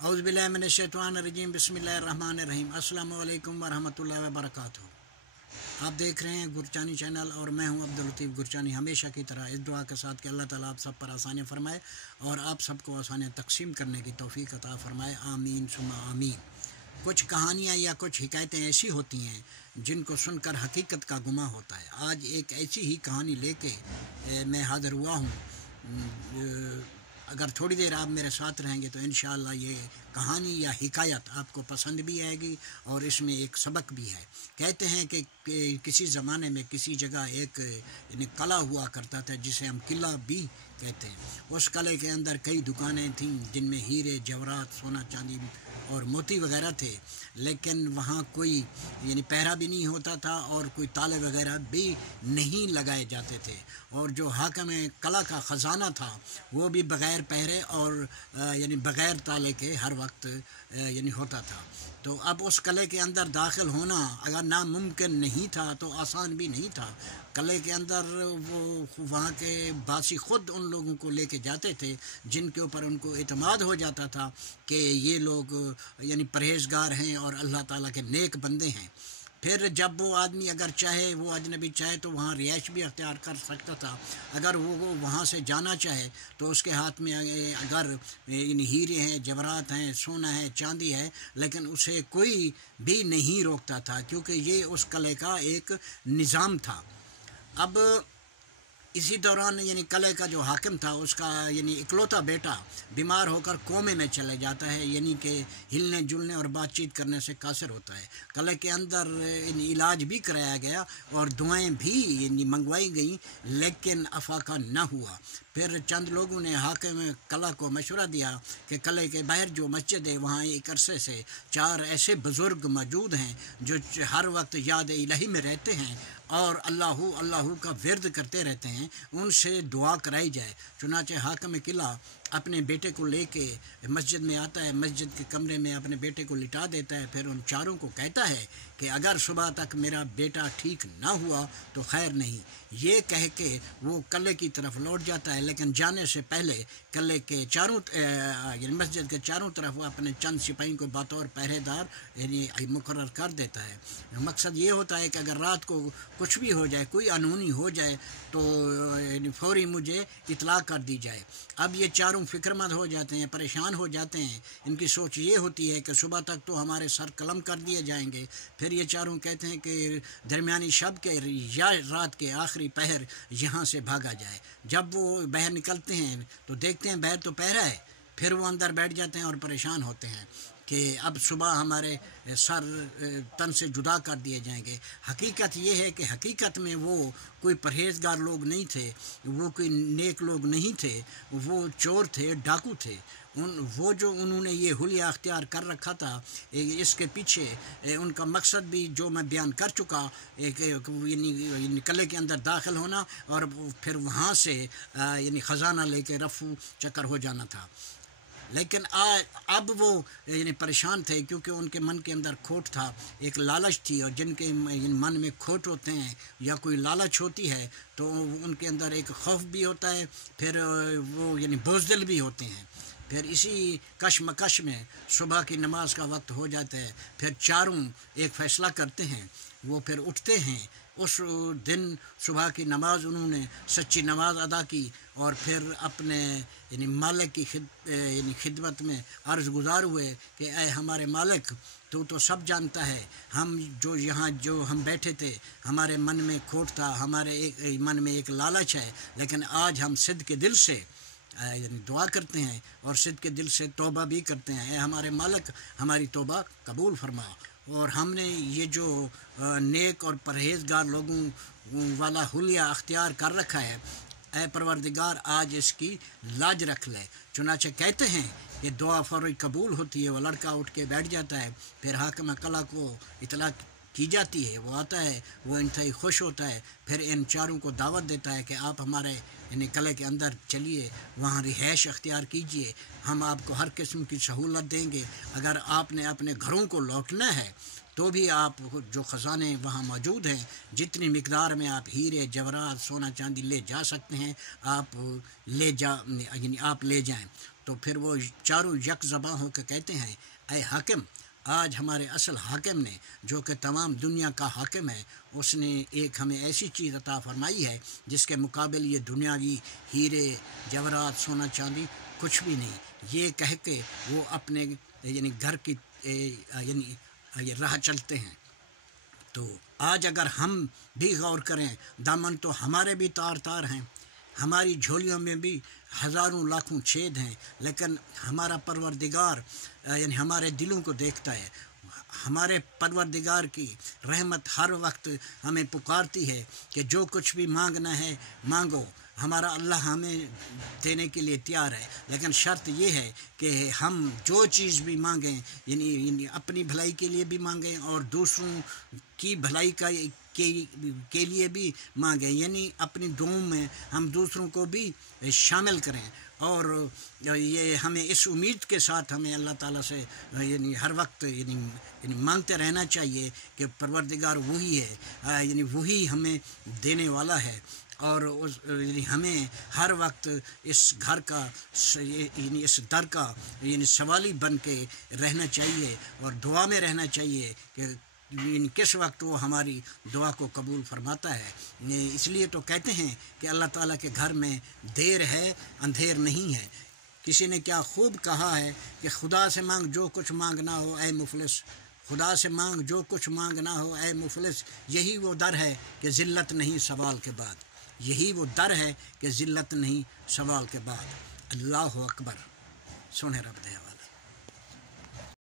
औज़ुबिल्लाहिमिनश्शैतानिर्रजीम बिस्मिल्लाहिर्रहमानिर्रहीम अस्सलामु अलैकुम वरहमतुल्लाहि वबरकातुहू। आप देख रहे हैं गुरचानी चैनल और मैं हूं अब्दुल लतीफ़ गुरचानी। हमेशा की तरह इस दुआ के साथ कि अल्लाह ताला आप सब पर आसानियाँ फरमाए और आप सबको आसानियाँ तकसीम करने की तौफ़ीक़ अता फरमाए। आमीन सुम्मा आमीन। कुछ कहानियाँ या कुछ हिकायतें ऐसी होती हैं जिनको सुनकर हकीकत का गुमा होता है। आज एक ऐसी ही कहानी लेके मैं हाज़िर हुआ हूँ। अगर थोड़ी देर आप मेरे साथ रहेंगे तो इंशाअल्लाह ये कहानी या हिकायत आपको पसंद भी आएगी और इसमें एक सबक भी है। कहते हैं कि किसी ज़माने में किसी जगह एक कला हुआ करता था जिसे हम किला भी कहते हैं। उस किले के अंदर कई दुकानें थीं जिनमें हीरे जवाहरात सोना चांदी और मोती वगैरह थे, लेकिन वहाँ कोई पहरा भी नहीं होता था और कोई ताले वगैरह भी नहीं लगाए जाते थे और जो हाकिम कला का ख़जाना था वो भी बग़ैर पहरे और बग़ैर ताले के हर वक्त होता था। तो अब उस किले के अंदर दाखिल होना अगर नामुमकिन नहीं था तो आसान भी नहीं था। किले के अंदर वो वहाँ के बासी ख़ुद उन लोगों को लेके जाते थे जिनके ऊपर उनको इत्मीनान हो जाता था कि ये लोग परहेज़गार हैं और अल्लाह ताला के नेक बंदे हैं। फिर जब वो आदमी अगर चाहे, वो अजनबी चाहे तो वहाँ रिहाइश भी अख्तियार कर सकता था। अगर वो वहाँ से जाना चाहे तो उसके हाथ में अगर हीरे हैं, जवाहरात हैं, सोना है, चांदी है, लेकिन उसे कोई भी नहीं रोकता था क्योंकि ये उस किले का एक निज़ाम था। अब इसी दौरान किले का जो हाकिम था उसका इकलौता बेटा बीमार होकर कोमे में चले जाता है, कि हिलने जुलने और बातचीत करने से कासिर होता है। किले के अंदर इलाज भी कराया गया और दुआएं भी मंगवाई गई, लेकिन अफाका न हुआ। फिर चंद लोगों ने हाकिम किला को मशवरा दिया कि किले के बाहर जो मस्जिद है वहाँ एक अरसे से 4 ऐसे बुज़ुर्ग मौजूद हैं जो हर वक्त याद इलाही में रहते हैं और अल्लाहू अल्लाहू का विर्द करते रहते हैं, उनसे दुआ कराई जाए। चुनांचे हाकिम किला अपने बेटे को लेके मस्जिद में आता है, मस्जिद के कमरे में अपने बेटे को लिटा देता है। फिर उन चारों को कहता है कि अगर सुबह तक मेरा बेटा ठीक ना हुआ तो खैर नहीं। ये कह के वो किले की तरफ लौट जाता है, लेकिन जाने से पहले किले के चारों मस्जिद के चारों तरफ वो अपने चंद सिपाही को बतौर पहरेदार मुकर्रर कर देता है। मकसद ये होता है कि अगर रात को कुछ भी हो जाए, कोई अनहोनी हो जाए तो फौरी मुझे इतला कर दी जाए। अब ये चारों फ़िक्रमंद हो जाते हैं, परेशान हो जाते हैं। इनकी सोच ये होती है कि सुबह तक तो हमारे सर कलम कर दिए जाएंगे। फिर ये चारों कहते हैं कि दरमियानी शब के या रात के आखिरी पहर यहाँ से भागा जाए। जब वो बाहर निकलते हैं तो देखते हैं बाहर तो पहरा है। फिर वो अंदर बैठ जाते हैं और परेशान होते हैं कि अब सुबह हमारे सर तन से जुदा कर दिए जाएंगे। हकीकत ये है कि हकीकत में वो कोई परहेज़गार लोग नहीं थे, वो कोई नेक लोग नहीं थे, वो चोर थे, डाकू थे। वो जो उन्होंने ये हुलिया अख्तियार कर रखा था, इसके पीछे उनका मकसद भी जो मैं बयान कर चुका, किले के अंदर दाखिल होना और फिर वहाँ से ख़जाना लेके रफू चक्कर हो जाना था। लेकिन अब वो परेशान थे क्योंकि उनके मन के अंदर खोट था, एक लालच थी, और जिनके मन में खोट होते हैं या कोई लालच होती है तो उनके अंदर एक खौफ भी होता है, फिर वो बुज़दिल भी होते हैं। फिर इसी कशमकश में सुबह की नमाज का वक्त हो जाता है। फिर चारों एक फ़ैसला करते हैं, वो फिर उठते हैं। उस दिन सुबह की नमाज उन्होंने सच्ची नमाज अदा की और फिर अपने मालिक की खिदमत में अर्ज़ गुज़ार हुए कि ऐ हमारे मालिक, तो सब जानता है, हम जो हम बैठे थे, हमारे मन में खोट था, हमारे मन में एक लालच है, लेकिन आज हम सिद्ध के दिल से दुआ करते हैं और सिद्ध के दिल से तौबा भी करते हैं। हमारे मालिक, हमारी तौबा कबूल फरमा। और हमने ये जो नेक और परहेज़गार लोगों वाला हुलिया अख्तियार कर रखा है, ऐ परवरदिगार आज इसकी लाज रख ले। चुनांचे कहते हैं कि दुआ फौरी कबूल होती है। वो लड़का उठ के बैठ जाता है। फिर हाकिम किला को इतला की जाती है, वो आता है, वो इंतहाई खुश होता है। फिर इन चारों को दावत देता है कि आप हमारे किले के अंदर चलिए, वहाँ रिहाइश अख्तियार कीजिए, हम आपको हर किस्म की सहूलत देंगे। अगर आपने अपने घरों को लौटना है तो भी आप जो ख़जाने वहाँ मौजूद हैं, जितनी मिकदार में आप हीरे जवाहरात सोना चांदी ले जा सकते हैं, आप ले जाएं। तो फिर वो चारों यक ज़बां हो के कहते हैं, ऐ हाकिम, आज हमारे असल हाकिम ने, जो कि तमाम दुनिया का हाकिम है, उसने एक हमें ऐसी चीज़ अता फरमाई है जिसके मुकाबले ये दुनियावी हीरे जवाहरात सोना चांदी कुछ भी नहीं। ये कह के वो अपने यानी घर की यानी ये राह चलते हैं। तो आज अगर हम भी गौर करें, दामन तो हमारे भी तार तार हैं, हमारी झोलियों में भी हज़ारों लाखों छेद हैं, लेकिन हमारा परवरदिगार यानी हमारे दिलों को देखता है। हमारे परवरदिगार की रहमत हर वक्त हमें पुकारती है कि जो कुछ भी मांगना है मांगो, हमारा अल्लाह हमें देने के लिए तैयार है। लेकिन शर्त ये है कि हम जो चीज़ भी मांगें यानी अपनी भलाई के लिए भी मांगें और दूसरों की भलाई के लिए भी मांगें, यानी अपनी दुआओं में हम दूसरों को भी शामिल करें। और ये हमें इस उम्मीद के साथ हमें अल्लाह ताला से यानी हर वक्त यानी मांगते रहना चाहिए कि परवरदिगार वही है, यानी वही हमें देने वाला है। और उस यानी हमें हर वक्त इस घर का यानी इस दर का यानी सवाली बन के रहना चाहिए और दुआ में रहना चाहिए कि किस वक्त वो हमारी दुआ को कबूल फरमाता है। इसलिए तो कहते हैं कि अल्लाह ताला के घर में देर है अंधेर नहीं है। किसी ने क्या खूब कहा है कि खुदा से मांग जो कुछ मांगना हो ऐ मुफलिस, खुदा से मांग जो कुछ मांगना हो ऐ मुफलिस, यही वो दर है कि ज़िल्लत नहीं सवाल के बाद, यही वो दर है कि ज़िल्लत नहीं सवाल के बाद। अल्लाह अकबर। सुने रब दे।